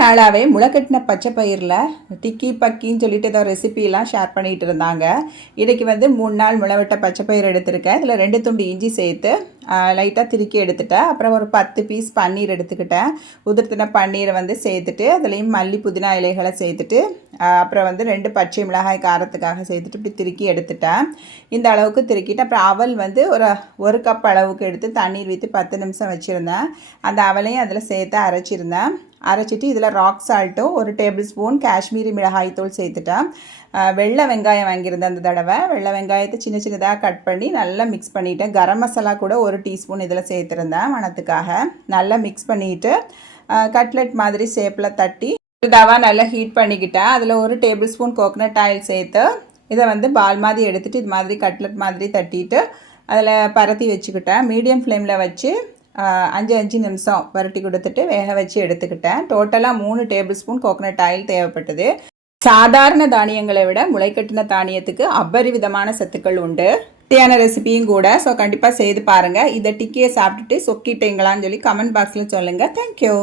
நாளாகவே முளைக்கட்டின பச்சை பயிரில் டிக்கி பக்கின்னு சொல்லிட்டு ஏதோ ரெசிபிலாம் ஷேர் பண்ணிகிட்டு இருந்தாங்க. இன்றைக்கி வந்து மூணு நாள் முளைவிட்ட பச்சை பயிர் எடுத்திருக்கேன். இதில் ரெண்டு துண்டு இஞ்சி சேர்த்து லைட்டாக திருக்கி எடுத்துட்டேன். அப்புறம் ஒரு பத்து பீஸ் பன்னீர் எடுத்துக்கிட்டேன். உதிர்த்தின பன்னீரை வந்து சேர்த்துட்டு அதுலேயும் மல்லி புதினா இலைகளை சேர்த்துட்டு அப்புறம் வந்து ரெண்டு பச்சை மிளகாய் காரத்துக்காக சேர்த்துட்டு இப்படி திருக்கி எடுத்துட்டேன். இந்த அளவுக்கு திருக்கிட்டு அப்புறம் அவல் வந்து ஒரு ஒரு கப் அளவுக்கு எடுத்து தண்ணீர் ஊற்றி பத்து நிமிஷம் வச்சுருந்தேன். அந்த அவலையும் அதில் சேர்த்து அரைச்சிருந்தேன். அரைச்சிட்டு இதில் ராக் சால்ட்டும் ஒரு டேபிள் ஸ்பூன் காஷ்மீரி மிளகாய் தூள் சேர்த்துட்டேன். வெள்ளை வெங்காயம் வாங்கியிருந்தேன் அந்த தடவை. வெள்ளை வெங்காயத்தை சின்ன சின்னதாக கட் பண்ணி நல்லா மிக்ஸ் பண்ணிவிட்டேன் கரம் மசாலா கூட ஒரு டீஸ்பூன் இதில் சேர்த்துருந்தேன் மணத்துக்காக நல்லா மிக்ஸ் பண்ணிவிட்டு கட்லெட் மாதிரி ஷேப்பில் தட்டி தவா நல்லா ஹீட் பண்ணிக்கிட்டேன். அதில் ஒரு டேபிள் ஸ்பூன் கோகனட் ஆயில் சேர்த்து இதை வந்து பால் மாதிரி எடுத்துகிட்டு இது மாதிரி கட்லெட் மாதிரி தட்டிட்டு அதில் பரத்தி வச்சுக்கிட்டேன். மீடியம் ஃப்ளேமில் வச்சு அஞ்சு அஞ்சு நிமிஷம் பரட்டி கொடுத்துட்டு வேக வச்சு எடுத்துக்கிட்டேன். டோட்டலாக மூணு டேபிள் ஸ்பூன் கோகனட் ஆயில் தேவைப்பட்டது. சாதாரண தானியங்களை விட முளைக்கட்டின தானியத்துக்கு அபரிவிதமான சத்துக்கள் உண்டு. ஹெல்த்தியான ரெசிபியும் கூட. ஸோ கண்டிப்பாக செய்து பாருங்கள் இதை டிக்கியை சாப்பிட்டுட்டு சொக்கிட்டீங்களான்னு சொல்லி கமெண்ட் பாக்ஸில் சொல்லுங்கள் தேங்க்யூ